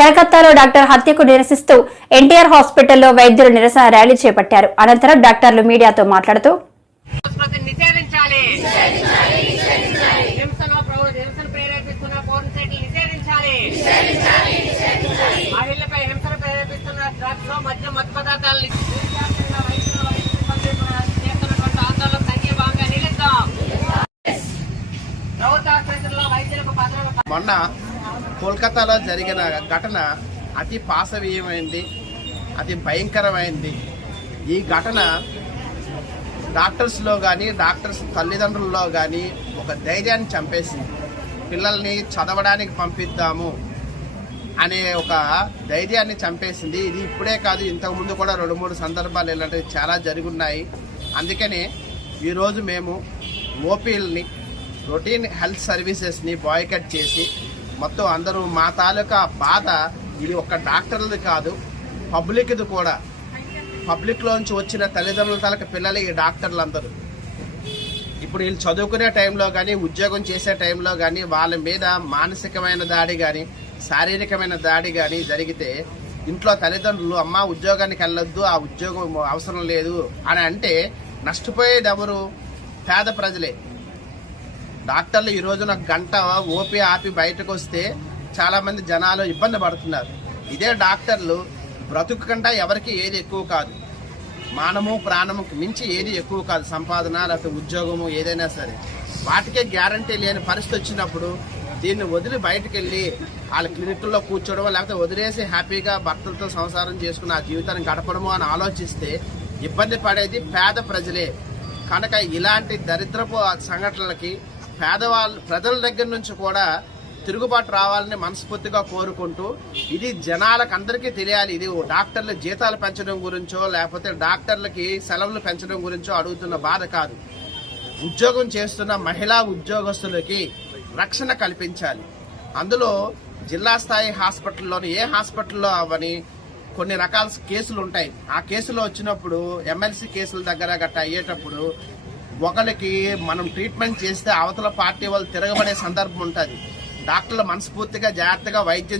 కలకత్తాలో డాక్టర్ హత్యకు నిరసిస్తూ ఎన్టీఆర్ హాస్పిటల్లో వైద్యులు నిరసన ర్యాలీ చేపట్టారు. అనంతరం డాక్టర్లు మీడియాతో మాట్లాడుతూ హింసను ప్రేరేపిస్తున్న డ్రగ్స్లో మత్తు పదార్థాలను చేస్తున్నటువంటి ఆందోళన నిలుద్దాం. ప్రభుత్వ ఆసుపత్రుల్లో వైద్యులకు మొన్న కోల్కతాలో జరిగిన ఘటన అతి పాశవీయమైంది అతి భయంకరమైంది. ఈ ఘటన డాక్టర్స్లో కానీ డాక్టర్స్ తల్లిదండ్రుల్లో కానీ ఒక ధైర్యాన్ని చంపేసింది. పిల్లల్ని చదవడానికి పంపిద్దాము అనే ఒక ధైర్యాన్ని చంపేసింది. ఇది ఇప్పుడే కాదు ఇంతకుముందు కూడా రెండు మూడు సందర్భాలు ఇలాంటివి చాలా జరుగున్నాయి. అందుకనే ఈరోజు మేము ఓపీల్ని రొటీన్ హెల్త్ సర్వీసెస్ని బాయ్కట్ చేసి మొత్తం అందరూ మా తాలూకా బాధ ఇది ఒక డాక్టర్లది కాదు పబ్లిక్ది కూడా. పబ్లిక్లోంచి వచ్చిన తల్లిదండ్రుల తాలూకా పిల్లలు ఈ డాక్టర్లు అందరూ ఇప్పుడు వీళ్ళు చదువుకునే టైంలో కానీ ఉద్యోగం చేసే టైంలో కానీ వాళ్ళ మీద మానసికమైన దాడి కానీ శారీరకమైన దాడి కానీ జరిగితే ఇంట్లో తల్లిదండ్రులు అమ్మ ఉద్యోగానికి వెళ్ళొద్దు ఆ ఉద్యోగం అవసరం లేదు అని అంటే నష్టపోయేది ఎవరు పేద ప్రజలే. డాక్టర్లు ఈ రోజున గంట ఓపీ ఆపి బయటకు వస్తే చాలా మంది జనాలు ఇబ్బంది పడుతున్నారు. ఇదే డాక్టర్లు బ్రతుకు కంటే ఎవరికి ఏది ఎక్కువ కాదు. మానము ప్రాణముకు మించి ఏది ఎక్కువ కాదు. సంపాదన లేకపోతే ఉద్యోగము ఏదైనా సరే. వాటికే గ్యారంటీ లేని పరిస్థితి వచ్చినప్పుడు దీన్ని వదిలి బయటకు వెళ్ళి వాళ్ళ క్లినిక్లో కూర్చోవడం లేకపోతే వదిలేసి హ్యాపీగా భర్తలతో సంసారం చేసుకుని ఆ జీవితాన్ని గడపడము అని ఆలోచిస్తే ఇబ్బంది పడేది పేద ప్రజలే. కనుక ఇలాంటి దరిద్రపు సంఘటనలకి పేదవాళ్ళు ప్రజల దగ్గర నుంచి కూడా తిరుగుబాటు రావాలని మనస్ఫూర్తిగా కోరుకుంటూ ఇది జనాలకు అందరికీ తెలియాలి. ఇది డాక్టర్ల జీతాలు పెంచడం గురించో లేకపోతే డాక్టర్లకి సెలవులు పెంచడం గురించో అడుగుతున్న బాధ కాదు. ఉద్యోగం చేస్తున్న మహిళా ఉద్యోగస్తులకి రక్షణ కల్పించాలి. అందులో జిల్లా స్థాయి హాస్పిటల్లోని ఏ హాస్పిటల్లో అవని కొన్ని రకాల కేసులు ఉంటాయి ఆ కేసులో వచ్చినప్పుడు ఎమ్మెల్సీ కేసుల దగ్గర గట్ట అయ్యేటప్పుడు ఒకరికి మనం ట్రీట్మెంట్ చేస్తే అవతల పార్టీ వాళ్ళు తిరగబడే సందర్భం ఉంటుంది. డాక్టర్లు మనస్ఫూర్తిగా జాగ్రత్తగా వైద్యం